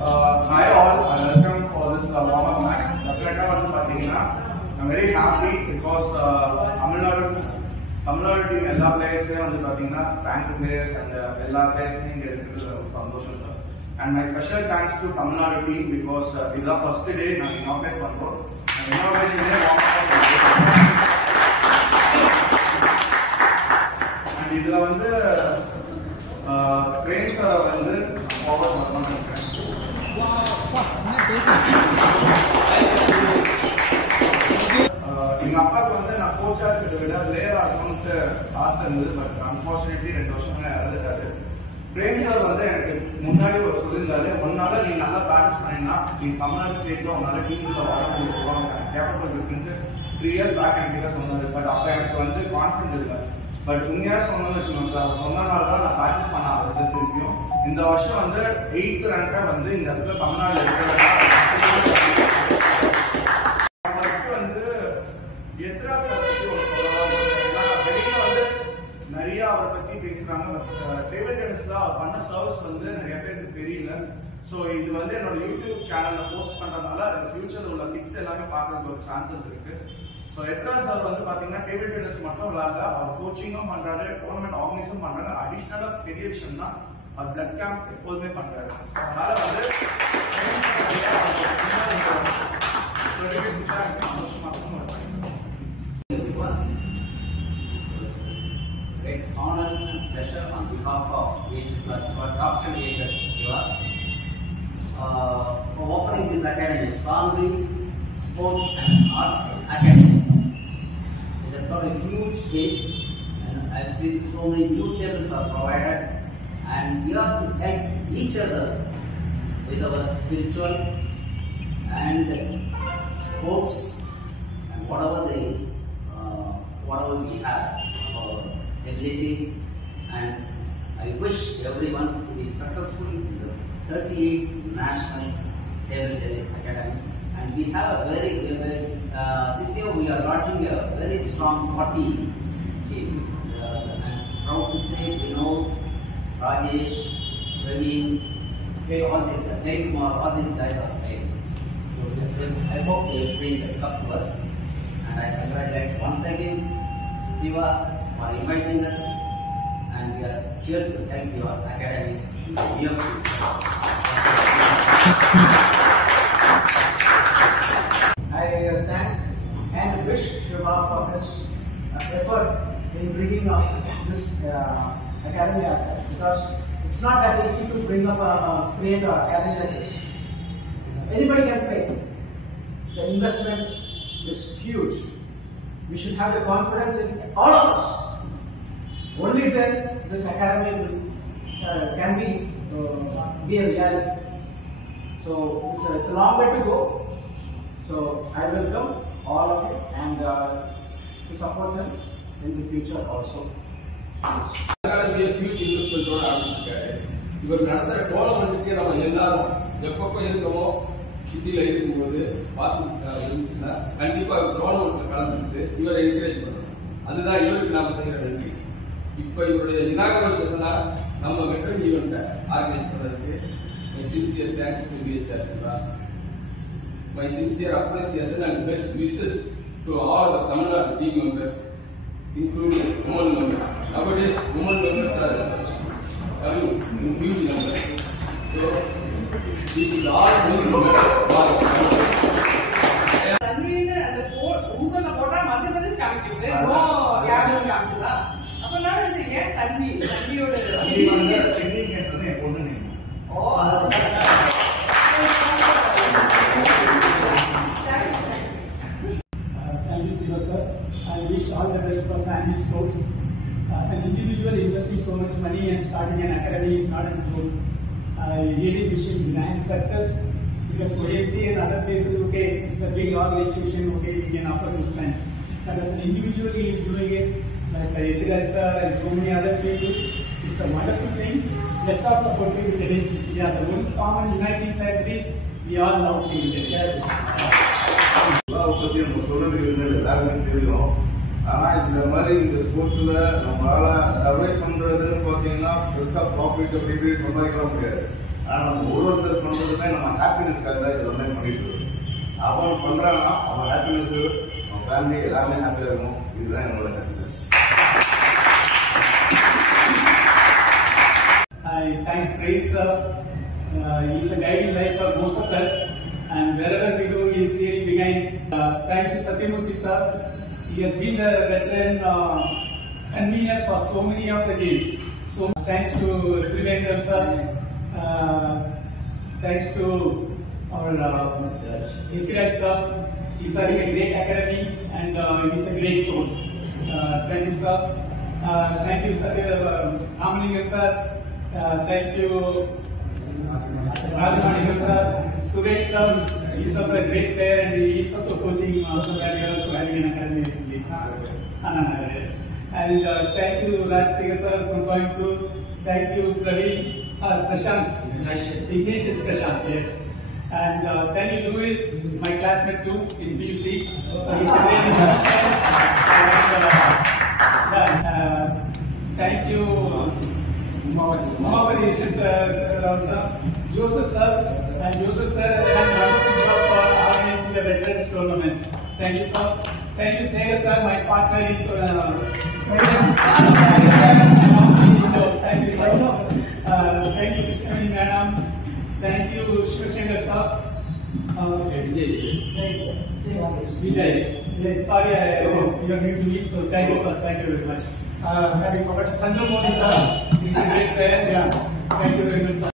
Hi all, welcome for this warm-up match. I'm very happy because Tamil Nadu team all players ranked players and all players and my special thanks to Tamil Nadu team because this is the first day we inaugurate pannrom. And idhula vandu Prem sir vandu forward பண்ணனும். எங்க அப்பாக்கு வந்து நான் கோச்சா இருக்கிறத விட பிளேயரா இருக்கணும்னு ஆசை இருந்தது. பட் அன்பார்ச்சுனேட்லி 2 வருஷம் இறந்துட்டாரு. பிரேம் சார் வந்து எனக்கு முன்னாடி ஒரு சொல்லியிருந்தாரு, ஒன்னால நீ நல்லா பிராக்டிஸ் பண்ணினா நீ தமிழ்நாடு ஸ்டேட்ல உன்னால டீமுக்குள்ள வர முடியும் சொல்லுவாங்க. கேபிட்டல் இருக்குன்னு 3 இயர்ஸ் பேக் என்கிட்ட சொன்னாரு. பட் அப்ப எனக்கு வந்து கான்ஃபிடன்ட் இல்லை. பட் உண்மையா சொன்னோம்னு வச்சுக்கோங்க சார், அவர் சொன்னனால தான் நான் பிராக்டிஸ் பண்ண ஆரம்பிச்சது. திருப்பியும் இந்த வருஷம் வந்து 8th ரேங்கா வந்து இந்த இடத்துல தமிழ்நாடு இருக்கிறதா நிறைய அவரை பத்தி பேசுறாங்க. டேபிள் டென்னிஸ்ல அவர் பண்ண சர்வீஸ் வந்து நிறைய பேருக்கு தெரியல. சோ இது வந்து என்னோட யூடியூப் சேனல்ல போஸ்ட் பண்றதுனால ஃபியூச்சர்ல உள்ள கிட்ஸ் எல்லாமே பார்க்கறதுக்கு ஒரு சான்சஸ் இருக்கு. சோ எத்ரா சார் வந்து பாத்தீங்கன்னா டேபிள் டென்னிஸ் மட்டும் இல்லாத அவர் கோச்சிங்கும் பண்றாரு, டோர்னமெண்ட் ஆர்கனைஸும் பண்றாங்க. அடிஷனலா பெரிய விஷயம் தான் அவர் பிளட் கேம்ப் எப்போதுமே பண்றாரு. அதனால வந்து great honor and pleasure on behalf of VHS for Dr. VHS Siva for opening this academy, Sanvi Sports and Arts Academy. It has got a huge space, and I see so many new tables are provided, and we have to help each other with our spiritual and sports and whatever we have. Ability, and I wish everyone to be successful in the 38th National Table Tennis Academy. And we have a this year we are launching a very strong 40 team. I'm proud to say Rajesh, Praveen, all these guys, Jay Kumar, all these guys are playing. So I hope they will bring the cup to us. And I congratulate once again Siva for inviting us, and we are here to help your academy be of I thank and wish Shiva for his effort in bringing up this academy as such, because it's not that easy to bring up create an academy like this. Anybody can play. The investment is huge. We should have the confidence in all of us. Only then this academy can be a reality. So it's a long way to go. So I welcome all of you and to support him in the future also. Academy a huge investment on ஆரம்பிச்சிருக்காரு. இவர் நடத்துற டோர்னமெண்ட்டுக்கு நம்ம எல்லாரும் எப்பப்போ இருக்கமோ சிட்டியில் இருக்கும்போது இருந்துச்சுன்னா கண்டிப்பா டோர்னமெண்ட்ல கலந்துட்டு இவரை என்கரேஜ் பண்ணணும். அதுதான் இவருக்கு நாம செய்யற நன்றி. இப்ப இவருடைய இனாகரல் செஷனா நம்ம வெட்டரன் ஈவெண்ட்டை ஆர்கனைஸ் பண்றதுக்கு my sincere thanks to VHS Siva. My sincere appreciation and best wishes to all the Tamil Nadu team members, including women members. Nowadays, women members are coming in huge numbers. So, we should all move together. Sanvi and the port, Google port are Madhya Pradesh connected. No, Kerala campsila. Appo naan enna yes Sanvi oda significance is important. Thank you, Siva sir. I wish all the best for Sanvi Sports. As an individual investing so much money and starting an academy is not a joke. I really wish him grand success, because for AFC and other places, okay, it's a big organization, okay, we can afford to spend. But as an individual, he is doing it, like Ethira sir and so many other people. It's a wonderful thing. Let's all support him with tennis. Yeah, the most common uniting factor is we all love table tennis. ஆனா இந்த மாதிரி இந்த ஸ்போர்ட்ஸ்ல நம்மளால சர்வை பண்றதுன்னு பாத்தீங்கன்னா பெருசா ப்ராஃபிட் அப்படி சம்பாதிக்கலாம் முடியாது. ஆனால் நம்ம ஒருத்தர் பண்ணுறதுமே நம்ம ஹாப்பினஸ்க்காக தான் இதெல்லாமே பண்ணிட்டு இருக்கோம். அவன் பண்ணுறான்னா அவன் ஹாப்பினஸ், அவன் ஃபேமிலி எல்லாமே ஹாப்பியாக இருக்கும். இதுதான் என்னோட happiness. I thank Pradeep sir. He's a guiding light for most of us, and wherever we go, he is really behind. Thank you Satyamurthy sir. He has been the veteran convener for so many of the games. So thanks to Trivendra sir. Thanks to our Hikraj sir. He's running a great academy and he's a great soul. Thank you sir. Thank you Ramalingam sir. Thank you Rajamanikam sir. Suresh sir, he's also a great player and he is also coaching so that we are also having an academy in Anna. And thank you Rajsekhar sir from Coimbatore. Thank you Prashant. Ignatius Prashant, yes. And thank you Louis, my classmate too in PUC. So he's a great thank you Mohammad Yashir sir, Joseph sir, and Joseph sir has done wonderful job for organizing the veterans tournaments. Thank you sir. Thank you Sega sir, my partner in thank you sir. Thank you Krishna madam. Thank you Shivashankar sir. Vijay. Sorry, you are new to me, so thank you sir. Thank you very much. Have you forgotten Chandramodi sir? He's a great player. Yeah. Thank you very much sir.